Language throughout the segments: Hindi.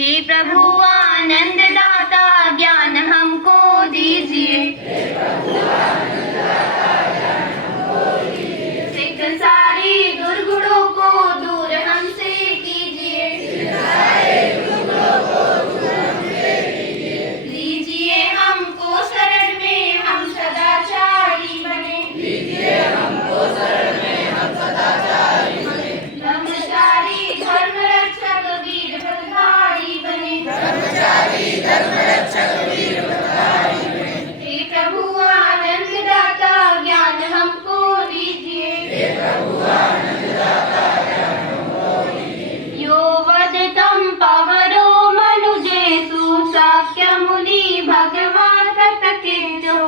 हे प्रभु आनंद दाता ज्ञान हमको दीजिए। सिद्ध सारी दुर्गुणों को दूर हमसे कीजिए। लीजिए हमको शरण में हम सदाचारी बने। ब्रह्मचारी धर्म रक्षक वीर व्रतधारी बने। हे प्रभु आनंद दाता ज्ञान हमको दीजिए। यो वदतं पवरो मनुजेषु शाक्य मुनि भगवान् तत्कीर्तो।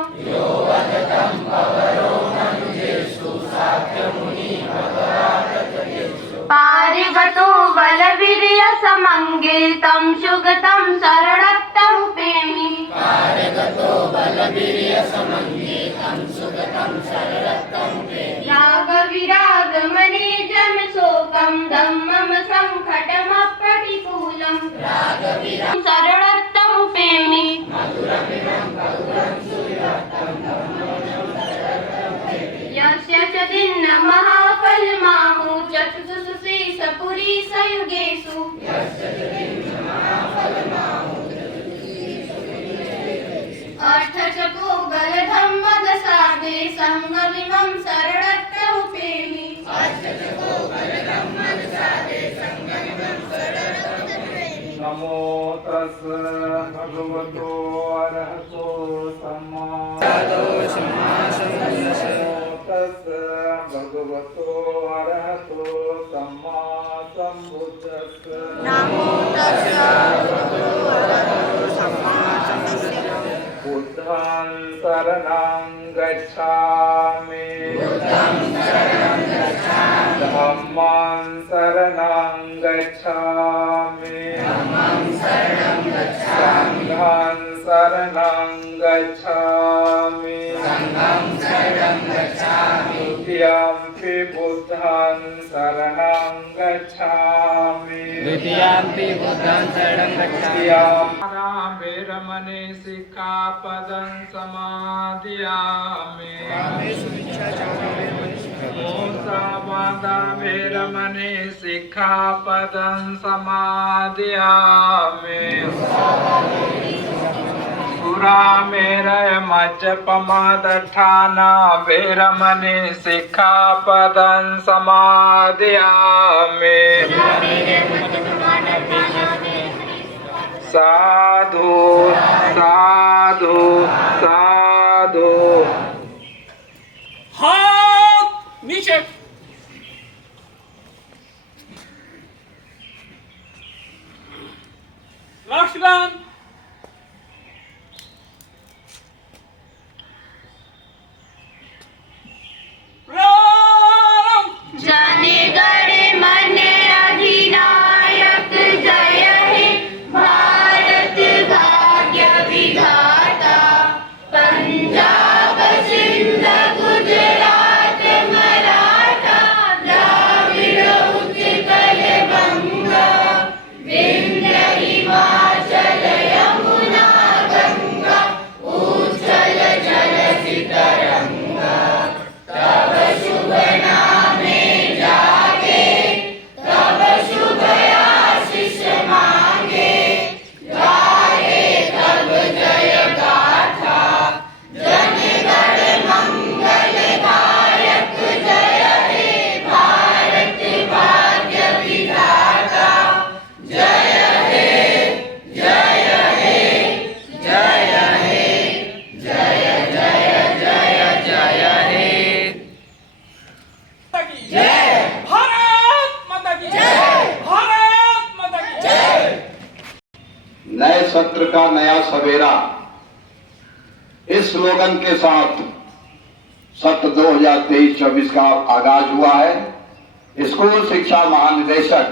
पारिगतो बलवीर्य समंगितं सुगतं शरणत्तमुपेमि। राग विराग मने जन शोकं धम्मं संकटमप्रतिकूलं शरणत्तमुपेमि। यस्य च दिन्न महाफलमाहु चतुर्दशी सपुरी सयुगेषु। अर्थचको गलधम्म दशार्धे संगमिमं शरणत्तमुपेमि। नमो तस् भगवतो अरहतो सम्मा भगवतो अरहतो सम्मा सम्बुद्धस्स। बुद्धं शरणं गच्छामि। धम्मं शरणं गच्छामि। संघं शरणं गच्छामि। द्वितीयंपि बुद्धं शरणं गच्छामि। वेरमणि सिक्खापदं समादियामि। मूसावादा वेरमणि सिक्खापदं समादियामि। पुरामेरय मज्जपमादठाना वेरमणि सिक्खापदं समादियामि। साधु साधु साधु। हाथ नीचे। लक्ष्मण जाने गणे मन अधिनायक जय हे भारत भाग्य विधाता। पंजाब सिंध गुजरात मराठा द्राविड़ उत्कल बंगा विंध्य हिमाचल यमुना गंगा उच्छल जलधि तरंगा। तब शुभ नामे जागे तब शुभ आशीष मांगे। गाए तब जय गाथा जन गण मंगल दायक जय हे भारत भाग्य विधाता। जय हे जय हे जय हे जय जय जय जय हे। भारत माता की जय। भारत माता की जय। नए सत्र का नया सवेरा इस स्लोगन के साथ सत्र 2023-24 का आगाज हुआ है। स्कूल शिक्षा महानिदेशक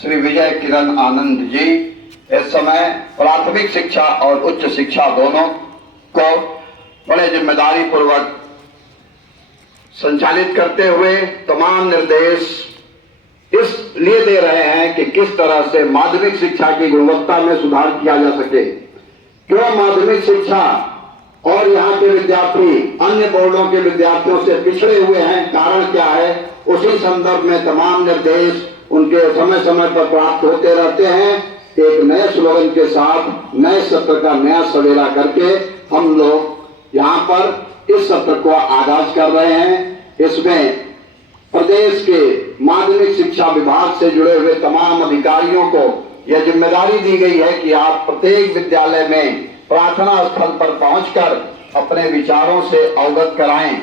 श्री विजय किरण आनंद जी इस समय प्राथमिक शिक्षा और उच्च शिक्षा दोनों को बड़े जिम्मेदारी पूर्वक संचालित करते हुए तमाम निर्देश इस इसलिए दे रहे हैं कि किस तरह से माध्यमिक शिक्षा की गुणवत्ता में सुधार किया जा सके। क्यों माध्यमिक शिक्षा और यहाँ के विद्यार्थी अन्य बोर्डों के विद्यार्थियों से पिछड़े हुए हैं, कारण क्या है, उसी संदर्भ में तमाम निर्देश उनके समय समय पर प्राप्त होते रहते हैं। एक नए स्लोगन के साथ नए सत्र का नया सवेरा करके हम लोग यहाँ पर इस सत्र को आगाज कर रहे हैं। इसमें प्रदेश के माध्यमिक शिक्षा विभाग से जुड़े हुए तमाम अधिकारियों को यह जिम्मेदारी दी गई है कि आप प्रत्येक विद्यालय में प्रार्थना स्थल पर पहुंचकर अपने विचारों से अवगत कराएं,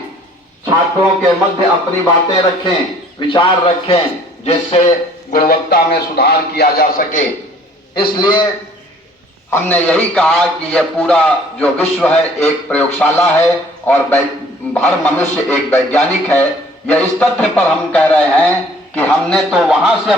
छात्रों के मध्य अपनी बातें रखें, विचार रखें, जिससे गुणवत्ता में सुधार किया जा सके। इसलिए हमने यही कहा कि यह पूरा जो विश्व है एक प्रयोगशाला है और हर मनुष्य एक वैज्ञानिक है। यह इस तथ्य पर हम कह रहे हैं कि हमने तो वहां से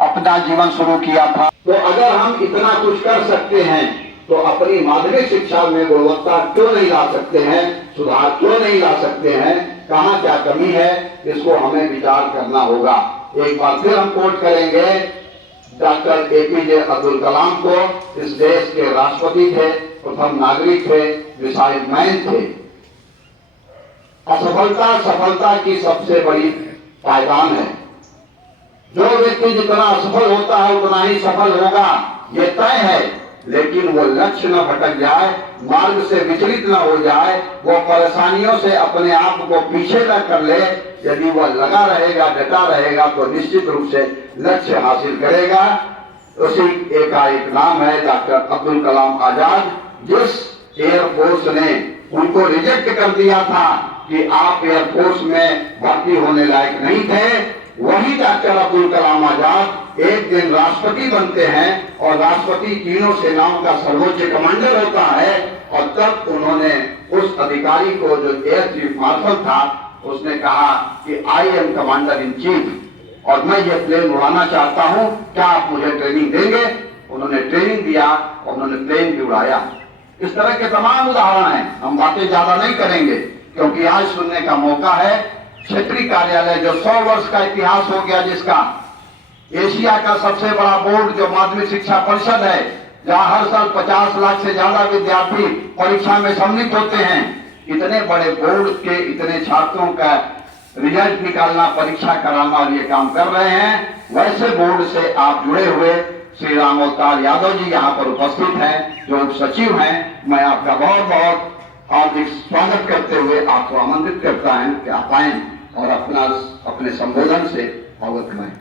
अपना जीवन शुरू किया था, तो अगर हम इतना कुछ कर सकते हैं तो अपनी माध्यमिक शिक्षा में गुणवत्ता क्यों नहीं ला सकते हैं, सुधार क्यों नहीं ला सकते हैं, कहाँ क्या कमी है, इसको हमें विचार करना होगा। एक बार फिर हम कोट करेंगे डॉक्टर एपीजे अब्दुल कलाम को। इस देश के राष्ट्रपति थे, प्रथम नागरिक थे, मिसाइल मैन थे। असफलता सफलता की सबसे बड़ी पायदान है। जो व्यक्ति जितना असफल होता है उतना ही सफल होगा, ये तय है। लेकिन वो लक्ष्य न भटक जाए, मार्ग से विचलित न हो जाए, वो परेशानियों से अपने आप को पीछे न कर ले। यदि वह लगा रहेगा, डटा रहेगा तो निश्चित रूप से लक्ष्य हासिल करेगा। उसी एक नाम है डॉक्टर अब्दुल कलाम आजाद, जिस एयरफोर्स ने उनको रिजेक्ट कर दिया था कि आप एयरफोर्स में भर्ती होने लायक नहीं थे, वही डॉक्टर अब्दुल कलाम आजाद एक दिन राष्ट्रपति बनते हैं और राष्ट्रपति तीनों सेनाओं का सर्वोच्च कमांडर होता है। और तब उन्होंने उस अधिकारी को, जो एयर चीफ मार्शल था, उसने कहा कि I am commander in chief और मैं ये प्लेन उड़ाना चाहता हूं, क्या आप मुझे ट्रेनिंग देंगे? उन्होंने ट्रेनिंग दिया और उन्होंने प्लेन भी उड़ाया। इस तरह के तमाम उदाहरण हैं। हम बातें ज्यादा नहीं करेंगे क्योंकि आज सुनने का मौका है। क्षेत्रीय कार्यालय जो 100 वर्ष का इतिहास हो गया, जिसका एशिया का सबसे बड़ा बोर्ड जो माध्यमिक शिक्षा परिषद है, जहां हर साल 50 लाख से ज्यादा विद्यार्थी परीक्षा में सम्मिलित होते हैं, इतने बड़े बोर्ड के इतने छात्रों का रिजल्ट निकालना, परीक्षा कराना और ये काम कर रहे हैं। वैसे बोर्ड से आप जुड़े हुए श्री राम अवतार यादव जी यहाँ पर उपस्थित हैं, जो उप सचिव हैं। मैं आपका बहुत बहुत हार्दिक स्वागत करते हुए आपको आमंत्रित करता है कि आप आए और अपने संबोधन से अवगत कराएं।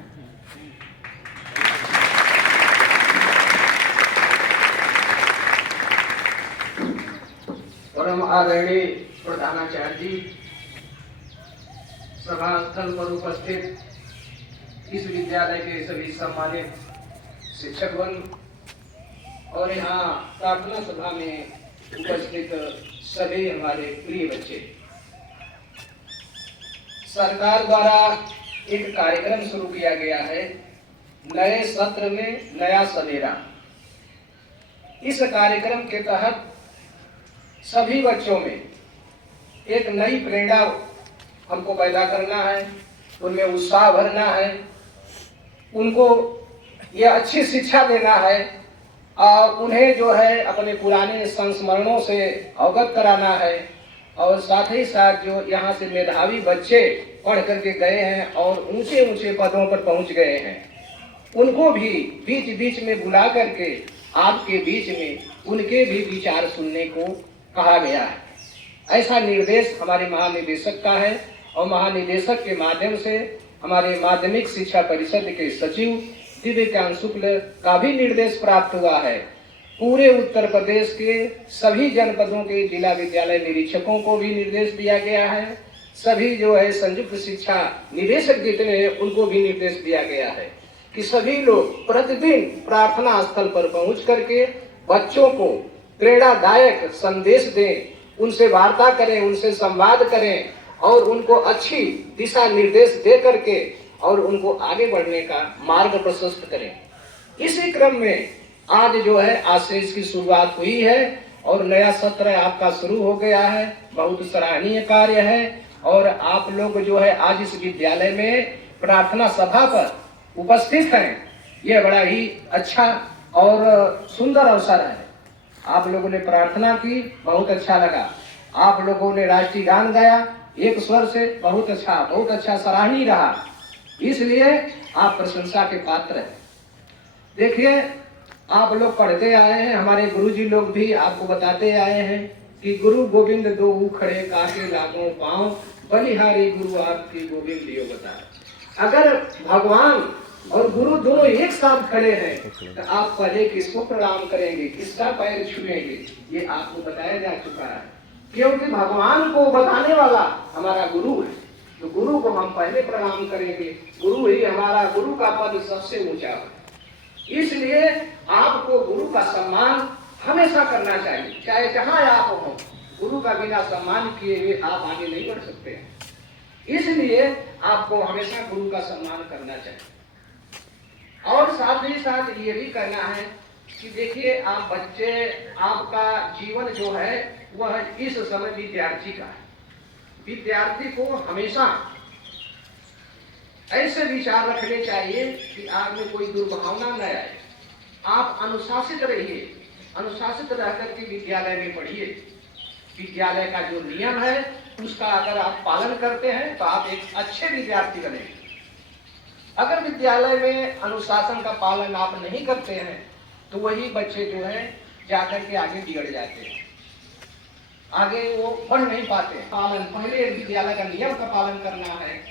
परम आदरणीय प्रधानाचार्य जी, सभा स्थल पर उपस्थित इस विद्यालय के सभी सम्मानित शिक्षकगण और यहाँ प्रार्थना सभा में उपस्थित सभी हमारे प्रिय बच्चे, सरकार द्वारा एक कार्यक्रम शुरू किया गया है, नए सत्र में नया सवेरा। इस कार्यक्रम के तहत सभी बच्चों में एक नई प्रेरणा हमको पैदा करना है, उनमें उत्साह भरना है, उनको यह अच्छी शिक्षा देना है और उन्हें जो है अपने पुराने संस्मरणों से अवगत कराना है। और साथ ही साथ जो यहाँ से मेधावी बच्चे पढ़ करके गए हैं और ऊंचे ऊंचे पदों पर पहुंच गए हैं, उनको भी बीच बीच में बुला करके आपके बीच में उनके भी विचार सुनने को कहा गया है। ऐसा निर्देश हमारे महानिदेशक का है और महानिदेशक के माध्यम से हमारे माध्यमिक शिक्षा परिषद के सचिव दिव्यकांत शुक्ल का भी निर्देश प्राप्त हुआ है। पूरे उत्तर प्रदेश के सभी जनपदों के जिला विद्यालय निरीक्षकों को भी निर्देश दिया गया है। सभी जो है संयुक्त शिक्षा निदेशक जितने हैं उनको भी निर्देश दिया गया है कि सभी लोग प्रतिदिन प्रार्थना स्थल पर पहुंच करके बच्चों को प्रेरणादायक संदेश दें, उनसे वार्ता करें, उनसे संवाद करें और उनको अच्छी दिशा निर्देश दे करके और उनको आगे बढ़ने का मार्ग प्रशस्त करें। इसी क्रम में आज जो है आज से इसकी शुरुआत हुई है और नया सत्र आपका शुरू हो गया है। बहुत सराहनीय कार्य है और आप लोग जो है आज इस विद्यालय में प्रार्थना सभा पर उपस्थित हैं, ये बड़ा ही अच्छा और सुंदर अवसर है। आप लोगों ने प्रार्थना की, बहुत अच्छा लगा। आप लोगों ने राष्ट्रीय गान गाया एक स्वर से, बहुत अच्छा सराहनीय रहा, इसलिए आप प्रशंसा के पात्र हैं। देखिए, आप लोग पढ़ते आए हैं, हमारे गुरुजी लोग भी आपको बताते आए हैं कि गुरु गोविंद दो खड़े काके लागों पांव, बलिहारी गुरु आपकी गोविंद लियो बता। अगर भगवान और गुरु दोनों एक साथ खड़े हैं तो आप पहले किसको प्रणाम करेंगे, किसका पैर छुएंगे, ये आपको बताया जा चुका है। क्योंकि भगवान को बताने वाला हमारा गुरु है, तो गुरु को हम पहले प्रणाम करेंगे। गुरु ही हमारा, गुरु का पद सबसे ऊंचा है। इसलिए आपको गुरु का सम्मान हमेशा करना चाहिए, चाहे जहां आप हो। गुरु का बिना सम्मान किए हुए आप आगे नहीं बढ़ सकते हैं। इसलिए आपको हमेशा गुरु का सम्मान करना चाहिए। और साथ ही साथ ये भी कहना है कि देखिए, आप बच्चे, आपका जीवन जो है वह इस समय विद्यार्थी का है। विद्यार्थी को हमेशा ऐसे विचार रखने चाहिए कि आप में कोई दुर्भावना न आए। आप अनुशासित रहिए, अनुशासित रह करके विद्यालय में पढ़िए। विद्यालय का जो नियम है उसका अगर आप पालन करते हैं तो आप एक अच्छे विद्यार्थी बनेंगे। अगर विद्यालय में अनुशासन का पालन आप नहीं करते हैं तो वही बच्चे जो है जाकर के आगे बिगड़ जाते हैं, आगे वो पढ़ नहीं पाते। पालन पहले विद्यालय का नियम का पालन करना है,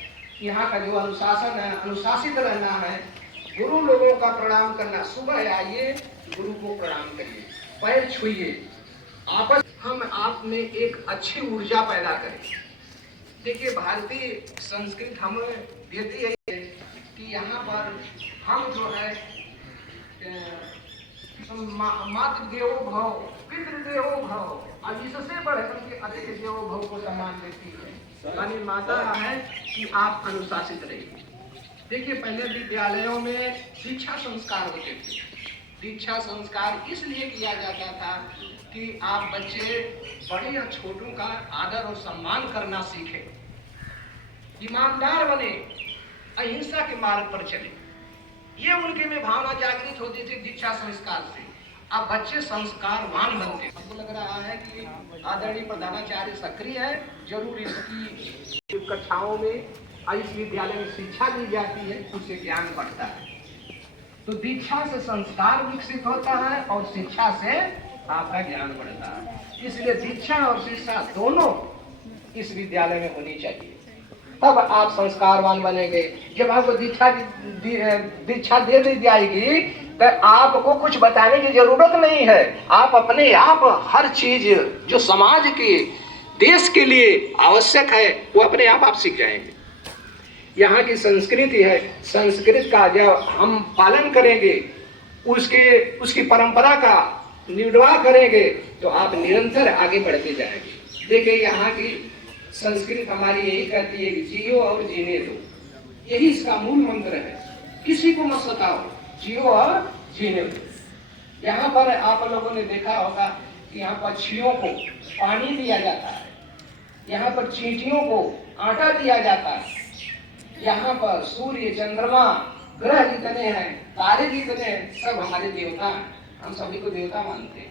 यहाँ का जो अनुशासन है, अनुशासित रहना है। गुरु लोगों का प्रणाम करना, सुबह आइए गुरु को प्रणाम करिए, पैर छुइए, आपस हम आप में एक अच्छी ऊर्जा पैदा करें। देखिए, भारतीय संस्कृत हमें देती है कि यहाँ पर हम जो है मातृ देवो भव, पितृ देवो भव, और इससे बढ़कर के अधिक देवो भव को सम्मान देती है। यानी माता है कि आप अनुशासित रहिए। देखिए, पहले विद्यालयों में दीक्षा संस्कार होते थे। दीक्षा संस्कार इसलिए किया जाता था कि आप बच्चे बड़े या छोटों का आदर और सम्मान करना सीखें, ईमानदार बने, अहिंसा के मार्ग पर चले। ये उनके में भावना जागृत होती थी दीक्षा संस्कार से। अब बच्चे संस्कारवान बनते। हमको लग रहा है कि आदरणीय प्रधानाचार्य सक्रिय है, जरूर इसकी कक्षाओं में इस विद्यालय में शिक्षा दी जाती है, उससे ज्ञान बढ़ता है। तो दीक्षा से संस्कार विकसित होता है और शिक्षा से आपका ज्ञान बढ़ता है। इसलिए दीक्षा और शिक्षा दोनों इस विद्यालय में होनी चाहिए, तब आप संस्कारवान बनेंगे। जब आपको दीक्षा दे दी जाएगी तो आपको कुछ बताने की जरूरत नहीं है। आप अपने आप हर चीज जो समाज के, देश के लिए आवश्यक है वो अपने आप सीख जाएंगे। यहाँ की संस्कृति है, संस्कृत का जब हम पालन करेंगे, उसकी परंपरा का निर्वाह करेंगे तो आप निरंतर आगे बढ़ते जाएंगे। देखिए, यहाँ की संस्कृत हमारी यही कहती है कि जियो और जीने दो, यही इसका मूल मंत्र है। किसी को मत सताओ, जियो और जीने दो। यहाँ पर आप लोगों ने देखा होगा कि यहाँ पक्षियों को पानी दिया जाता है, यहाँ पर चींटियों को आटा दिया जाता है, यहाँ पर सूर्य, चंद्रमा, ग्रह जितने हैं, तारे जितने हैं, सब हमारे देवता हैं। हम सभी को देवता मानते हैं,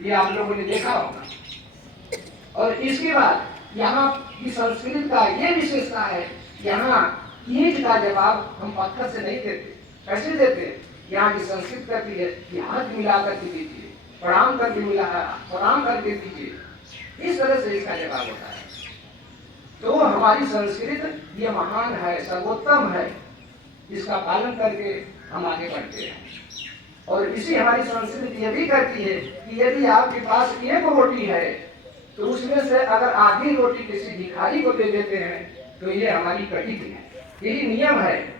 ये आप लोगों ने देखा होगा। और इसके बाद यहाँ की संस्कृत का ये विशेषता है, यहाँ ईंट का जवाब हम पत्थर से नहीं देते। कैसे देते? यहाँ की संस्कृत कहती है कि हाथ मिला करके दीजिए, प्रणाम करके प्रणाम करके दीजिए। इस तरह से इसका जवाब होता है। तो हमारी संस्कृत ये महान है, सर्वोत्तम है, इसका पालन करके हम आगे बढ़ते हैं। और इसी हमारी संस्कृति ये भी कहती है कि यदि आपके पास एक रोटी है तो उसमें से अगर आधी रोटी किसी भिखारी को दे देते हैं तो ये हमारी कटी है, यही नियम है।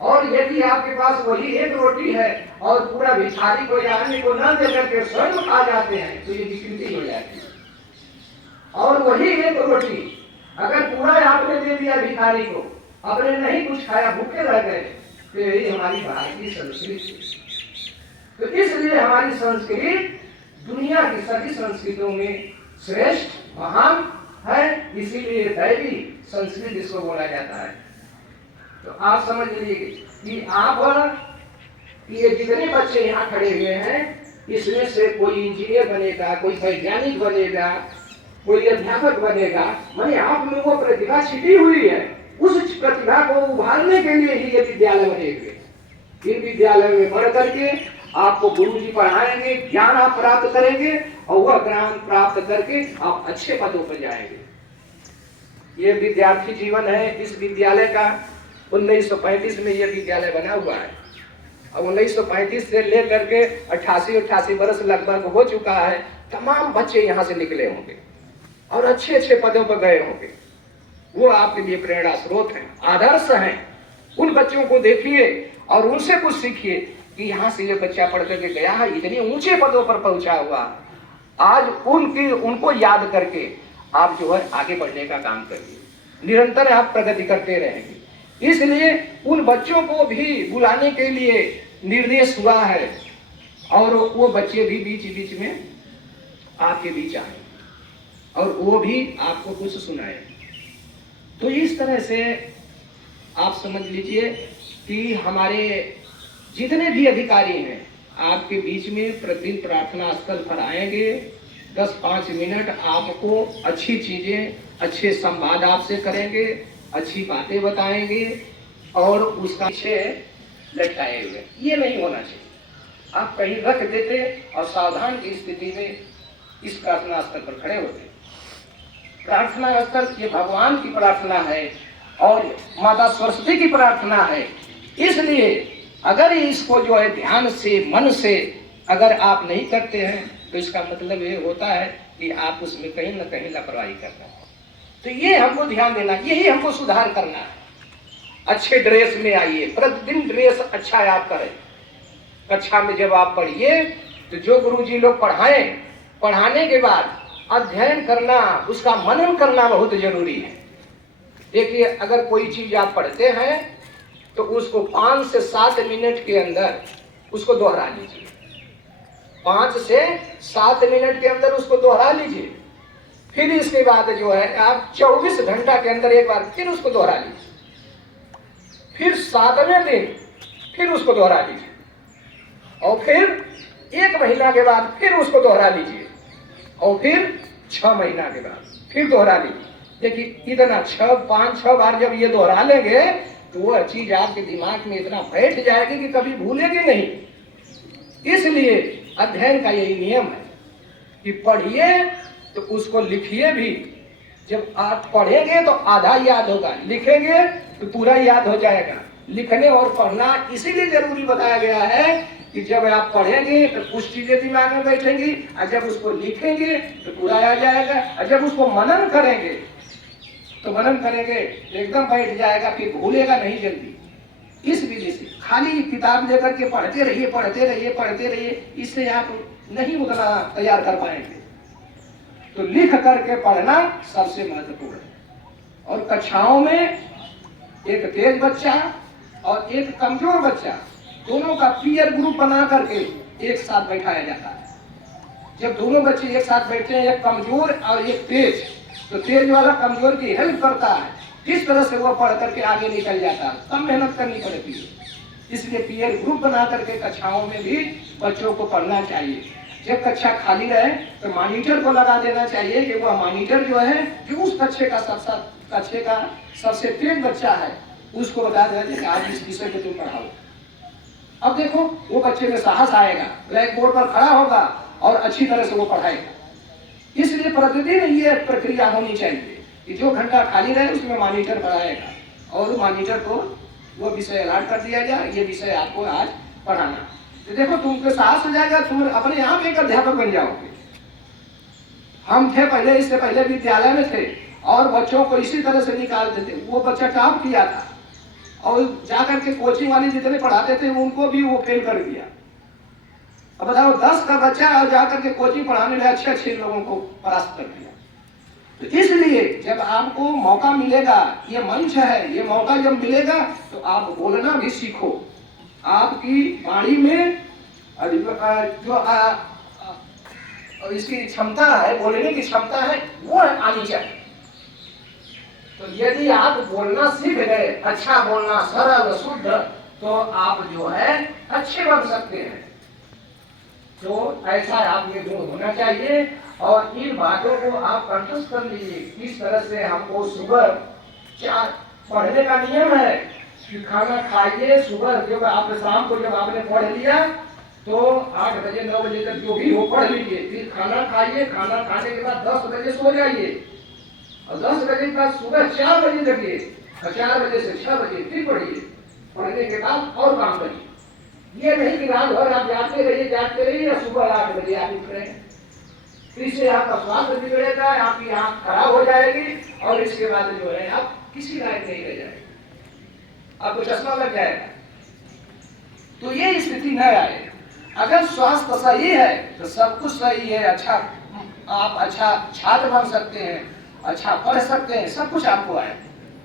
और यदि आपके पास वही एक रोटी है और पूरा भिखारी को या अन्य को न दे करके स्वयं खा जाते हैं तो ये विकृति हो जाती है। और वही एक रोटी अगर पूरा आपने दे दिया भिखारी को, आपने नहीं कुछ खाया, भूखे रह गए, तो यही हमारी भारतीय संस्कृति। तो इसलिए हमारी संस्कृति दुनिया की सभी संस्कृतियों में श्रेष्ठ, महान है, इसीलिए दैवी संस्कृत इसको बोला जाता है। तो आप समझ लीजिए कि आप ये जितने बच्चे यहाँ खड़े हुए हैं, इसमें से कोई इंजीनियर बनेगा, कोई वैज्ञानिक बनेगा, कोई अध्यापक बनेगा। माने आप में वो प्रतिभा छिपी हुई है, उस प्रतिभा को उभारने के लिए ही ये विद्यालय बने हुए। इन विद्यालय में पढ़ करके आपको गुरु जी पढ़ाएंगे, ज्ञान आप प्राप्त करेंगे और वह ज्ञान प्राप्त करके आप अच्छे पदों पर जाएंगे। ये विद्यार्थी जीवन है इस विद्यालय का। 1935 में यह विद्यालय बना हुआ है। अब 1935 से लेकर के 88 वर्ष लगभग हो चुका है। तमाम बच्चे यहाँ से निकले होंगे और अच्छे अच्छे पदों पर गए होंगे। वो आपके लिए प्रेरणा स्रोत हैं, आदर्श हैं। उन बच्चों को देखिए और उनसे कुछ सीखिए कि यहाँ से ये बच्चा पढ़ करके गया है, इतने ऊंचे पदों पर पहुंचा हुआ। आज उनको याद करके आप जो है आगे बढ़ने का काम करिए, निरंतर आप प्रगति करते रहेंगे। इसलिए उन बच्चों को भी बुलाने के लिए निर्देश हुआ है और वो बच्चे भी बीच बीच में आपके बीच आए और वो भी आपको कुछ सुनाए। तो इस तरह से आप समझ लीजिए कि हमारे जितने भी अधिकारी हैं आपके बीच में प्रतिदिन प्रार्थना स्थल पर आएंगे। 10-5 मिनट आपको अच्छी चीजें, अच्छे संवाद आपसे करेंगे, अच्छी बातें बताएंगे और उसका पीछे लटकाए हुए ये नहीं होना चाहिए। आप कहीं रख देते और सावधान की स्थिति में इस प्रार्थना स्थल पर खड़े होते। प्रार्थना स्थल ये भगवान की प्रार्थना है और माता सरस्वती की प्रार्थना है। इसलिए अगर इसको जो है ध्यान से, मन से अगर आप नहीं करते हैं तो इसका मतलब ये होता है कि आप उसमें कहीं ना कहीं लापरवाही कर रहे हैं। तो ये हमको ध्यान देना, यही हमको सुधार करना है। अच्छे ड्रेस में आइए, प्रतिदिन ड्रेस अच्छा आप करें। कक्षा में जब आप पढ़िए तो जो गुरुजी लोग पढ़ाएं, पढ़ाने के बाद अध्ययन करना, उसका मनन करना बहुत जरूरी है। देखिए अगर कोई चीज आप पढ़ते हैं तो उसको 5 से 7 मिनट के अंदर उसको दोहरा लीजिए। 5 से 7 मिनट के अंदर उसको दोहरा लीजिए। फिर इसके बाद जो है आप 24 घंटा के अंदर एक बार फिर उसको दोहरा लीजिए। फिर 7वें दिन फिर उसको दोहरा लीजिए और फिर 1 महीना के बाद फिर उसको दोहरा लीजिए और फिर 6 महीना के बाद फिर दोहरा लीजिए। देखिए इतना 5-6 बार जब ये दोहरा लेंगे तो वह चीज आपके दिमाग में इतना बैठ जाएगी कि कभी भूलेगी नहीं। इसलिए अध्ययन का यही नियम है कि पढ़िए तो उसको लिखिए भी। जब आप पढ़ेंगे तो आधा याद होगा, लिखेंगे तो पूरा याद हो जाएगा। लिखने और पढ़ना इसीलिए जरूरी बताया गया है कि जब आप पढ़ेंगे तो कुछ चीजें दिमाग में बैठेंगी और जब उसको लिखेंगे तो पूरा आ जाएगा और जब उसको मनन करेंगे तो एकदम बैठ जाएगा, फिर भूलेगा नहीं जल्दी। इस विधि से खाली किताब लेकर के पढ़ते रहिए, इससे आप नहीं उतना तैयार कर पाएंगे। तो लिख करके पढ़ना सबसे महत्वपूर्ण है। और कक्षाओं में एक तेज बच्चा और एक कमजोर बच्चा, दोनों का पीयर ग्रुप बना करके एक साथ बैठाया जाता है। जब दोनों बच्चे एक साथ बैठते हैं, एक कमजोर और एक तेज, तो तेज वाला कमजोर की हेल्प करता है। किस तरह से वो पढ़ करके आगे निकल जाता है, कम मेहनत करनी पड़ती है। इसलिए पीयर ग्रुप बना करके कक्षाओं में भी बच्चों को पढ़ना चाहिए। जब कक्षा खाली रहे तो मॉनिटर को लगा देना चाहिए कि वह मॉनिटर जो है कि उस कक्षे का सबसे तेज बच्चा है उसको बता देना कि आज इस विषय को तुम पढ़ाओ। अब देखो वो बच्चे में साहस आएगा, ब्लैक बोर्ड पर खड़ा होगा और अच्छी तरह से वो पढ़ाएगा। इसलिए प्रतिदिन ये प्रक्रिया होनी चाहिए कि जो घंटा खाली रहे उसमें मॉनिटर पढ़ाएगा और मॉनिटर को वो विषय अलॉट कर दिया जाए, ये विषय आपको आज पढ़ाना। तो देखो तुमको साहस हो जाएगा, तुम अपने आप एक अध्यापक बन जाओगे। हम थे पहले, इससे पहले विद्यालय में थे और बच्चों को इसी तरह से निकालते थे। वो बच्चा टॉप किया था और जाकर के कोचिंग वाले जितने पढ़ाते थे उनको भी वो फेल कर दिया। अब बताओ 10 का बच्चा और जाकर के कोचिंग पढ़ाने में अच्छे लोगों को परास्त कर दिया। तो इसलिए जब आपको मौका मिलेगा, ये मंच है, ये मौका जब मिलेगा तो आप बोलना भी सीखो। आपकी वाणी में जो इसकी क्षमता है, बोलने की क्षमता है, वो आनी चाहिए। तो यदि आप बोलना सीख गए, अच्छा बोलना, सरल शुद्ध, तो आप जो है अच्छे बन सकते हैं। तो ऐसा आप ये गुण होना चाहिए और इन बातों को आप कंठस्थ कर लीजिए। किस तरह से हमको सुबह 4 पढ़ने का नियम है कि खाना खाइए सुबह, जब आप शाम को जब आपने पढ़ लिया तो 8 बजे 9 बजे तक जो भी हो पढ़ लीजिए, फिर खाना खाइए, खाना खाने के बाद 10 बजे सो जाइए और 10 बजे के बाद सुबह 4 बजे जगिए और 4 बजे से 6 बजे फिर पढ़िए। पढ़ने के बाद और काम करिए। ये नहीं कि रात भर आप जागते रहिए और सुबह 8 बजे आप उठ रहे हैं। इससे आपका स्वास्थ्य बिगड़ेगा, आपकी आंख खराब हो जाएगी और इसके बाद जो है आप किसी लायक नहीं रह जाएंगे, आपको चश्मा लग जाएगा। तो ये स्थिति न आए। अगर स्वास्थ्य सही है तो सब कुछ सही है। अच्छा, आप अच्छा छात्र बन सकते हैं, अच्छा पढ़ सकते हैं, सब कुछ आपको आए।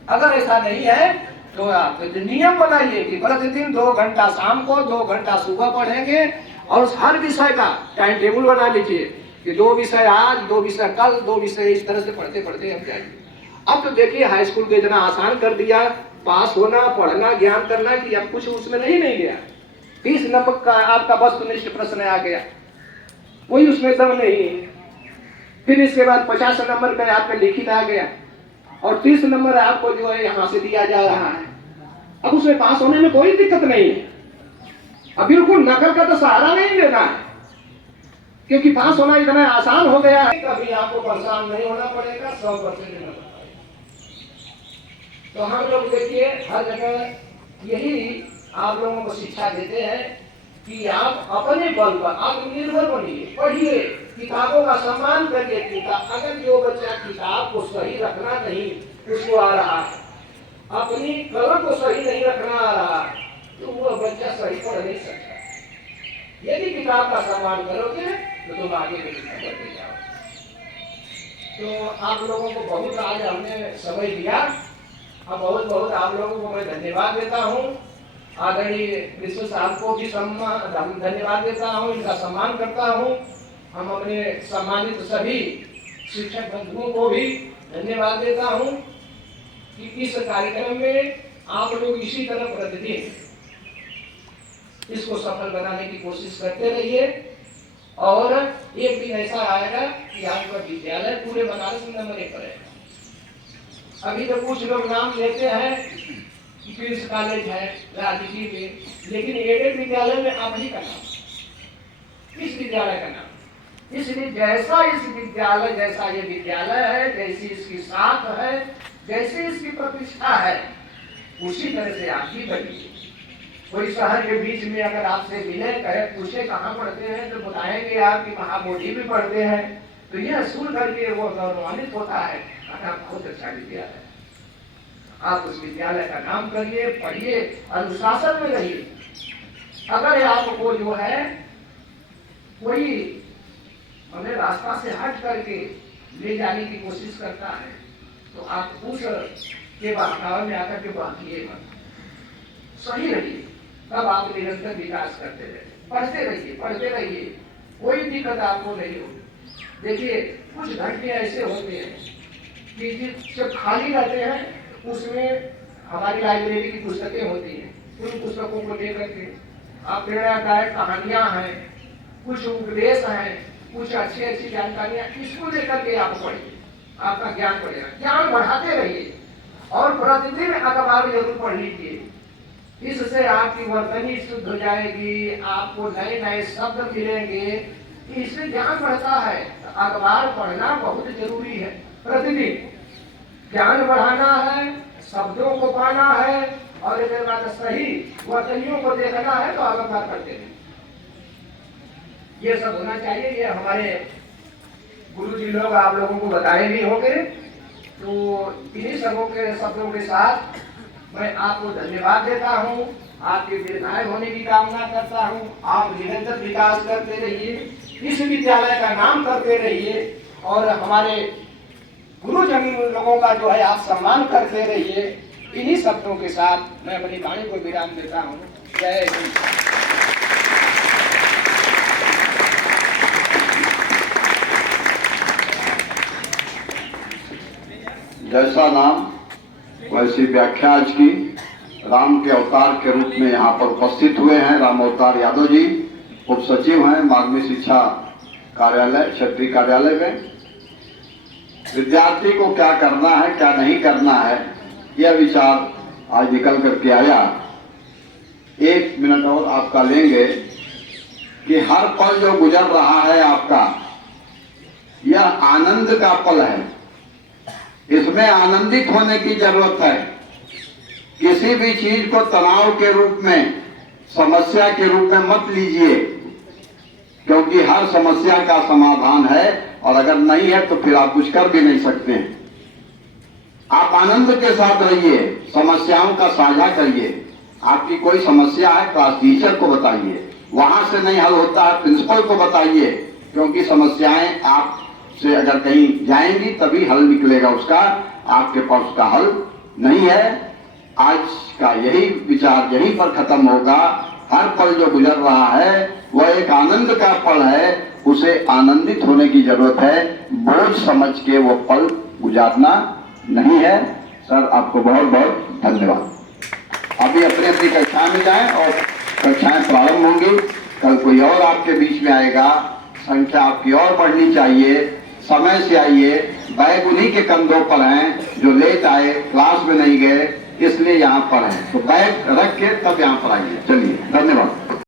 अगर ऐसा नहीं है तो आप नियम बनाइए कि प्रतिदिन 2 घंटा शाम को, 2 घंटा सुबह पढ़ेंगे और हर विषय का टाइम टेबल बना लीजिए कि 2 विषय आज, 2 विषय कल, 2 विषय, इस तरह से पढ़ते पढ़ते हम जाएंगे। अब तो देखिए हाई स्कूल को इतना आसान कर दिया, पास होना, पढ़ना, ज्ञान करना, कि अब कुछ उसमें नहीं गया। 30 नंबर का आपका वस्तुनिष्ठ प्रश्न आ गया, कोई उसमें दम नहीं है। फिर इसके बाद 50 नंबर का आपका लिखित आ गया और 30 नंबर आपको जो है यहाँ से दिया जा रहा है। अब उसमें पास होने में कोई दिक्कत नहीं है। अब बिल्कुल नकल का तो सहारा नहीं लेना है, क्योंकि पास होना इतना आसान हो गया है। कभी आपको परेशान नहीं होना पड़ेगा, 100% देना पड़ेगा। तो हम लोग देखिए हर जगह यही आप लोगों को शिक्षा देते हैं कि आप अपने बल पर आत्मनिर्भर बनिए, पढ़िए, किताबों का सम्मान करिए। किताब, अगर जो बच्चा किताब को सही रखना नहीं उसको आ रहा है, अपनी कलम को सही नहीं रखना आ रहा है, तो वो बच्चा सही पढ़ नहीं सकता। यदि किताब का सम्मान करोगे तो तुम आगे बढ़ते जाओ। तो आप लोगों को बहुत आज हमने समय दिया, अब बहुत बहुत आप लोगों को मैं धन्यवाद देता हूँ। आदरणीय विश्व साहब को भी धन्यवाद देता हूँ, इनका सम्मान करता हूँ। हम अपने सम्मानित सभी शिक्षक बंधुओं को भी धन्यवाद देता हूँ कि इस कार्यक्रम में आप लोग इसी तरह प्रतिदिन इसको सफल बनाने की कोशिश करते रहिए और एक दिन ऐसा आएगा कि आपका विद्यालय पूरे बनारस में नंबर 1 पर है। अभी तो कुछ लोग नाम लेते हैं कि प्रिंस कॉलेज है राजनीति में, लेकिन एडेड विद्यालय में आप ही का नाम, इस विद्यालय का नाम। इसलिए जैसा इस विद्यालय, जैसा ये विद्यालय है, जैसी इसकी साख है, जैसी इसकी प्रतिष्ठा है, उसी तरह से आप भी बनिए। कोई शहर के बीच में अगर आपसे मिले, कहे, पूछे कहाँ पढ़ते हैं, तो बताएंगे आप कि महाबोधि भी पढ़ते हैं, तो यह सुन करके वो गौरवान्वित होता है। आप बहुत अच्छा विद्यालय है, आप उस विद्यालय का नाम करिए, पढ़िए, अनुशासन में रहिए। अगर आपको जो है कोई हमें रास्ता से हट करके ले जाने की कोशिश करता है तो आप उस के बहकावे में आकर के बहकिए मत, सही रहिए, तब आप निरंतर विकास करते रहिए, पढ़ते रहिए, कोई दिक्कत आपको नहीं होगी। देखिए कुछ घंटे ऐसे होते हैं कि जब खाली रहते हैं उसमें हमारी लाइब्रेरी की पुस्तकें होती हैं, उन पुस्तकों को लेकर के आप प्रेरणादायक कहानियां हैं, कुछ उपदेश हैं, कुछ अच्छी जानकारियां, इसको लेकर के आप पढ़िए, आपका ज्ञान बढ़ेगा। ज्ञान बढ़ाते रहिए और प्रतिदिन अखबार जरूर पढ़ लीजिए, इससे आपकी वर्तनी शुद्ध हो जाएगी, आपको नए नए शब्द मिलेंगे, इससे ज्ञान बढ़ता है। अखबार पढ़ना बहुत जरूरी है, प्रतिदिन ज्ञान बढ़ाना है, शब्दों को पाना है और एक बात सही वर्तनियों को देखना है तो अखबार पढ़ते हैं। ये सब होना चाहिए। ये हमारे गुरुजी लोग आप लोगों को बताए भी होंगे। तो इन्हीं सबों के शब्दों के साथ मैं आपको धन्यवाद देता हूँ, आपके दीर्घायु होने की कामना करता हूँ। आप निरंतर विकास करते रहिए, इस विद्यालय का नाम करते रहिए और हमारे गुरुजन लोगों का जो है आप सम्मान करते रहिए। इन्हीं शब्दों के साथ मैं अपनी वाणी को विराम देता हूँ। जय हिंद। जैसा नाम वैसी व्याख्या आज की राम के अवतार के रूप में यहाँ पर उपस्थित हुए हैं राम अवतार यादव जी, उप सचिव हैं माध्यमिक शिक्षा कार्यालय क्षेत्रीय कार्यालय में। विद्यार्थी को क्या करना है क्या नहीं करना है यह विचार आज निकल करके आया। 1 मिनट और आपका लेंगे कि हर पल जो गुजर रहा है आपका यह आनंद का पल है, इसमें आनंदित होने की जरूरत है। किसी भी चीज को तनाव के रूप में समस्या के रूप में मत लीजिए, क्योंकि हर समस्या का समाधान है और अगर नहीं है तो फिर आप कुछ कर भी नहीं सकते हैं। आप आनंद के साथ रहिए, समस्याओं का साझा करिए। आपकी कोई समस्या है क्लास टीचर को बताइए, वहां से नहीं हल होता है प्रिंसिपल को बताइए, क्योंकि समस्याएं आपसे अगर कहीं जाएंगी तभी हल निकलेगा उसका, आपके पास उसका हल नहीं है। आज का यही विचार यहीं पर खत्म होगा। हर पल जो गुजर रहा है वह एक आनंद का पल है, उसे आनंदित होने की जरूरत है, बोझ समझ के वो पल गुजारना नहीं है। सर आपको बहुत बहुत धन्यवाद। अभी अपनी अपनी कक्षाएं में जाएं और कक्षाएं प्रारंभ होंगी। कल कोई और आपके बीच में आएगा, संख्या आपकी और बढ़नी चाहिए। समय से आइए, बैग उन्हीं के कंधों पर हैं जो लेट आए, क्लास में नहीं गए, इसलिए यहाँ पर हैं। तो बैग रख के तब यहाँ पर आइए। चलिए, धन्यवाद।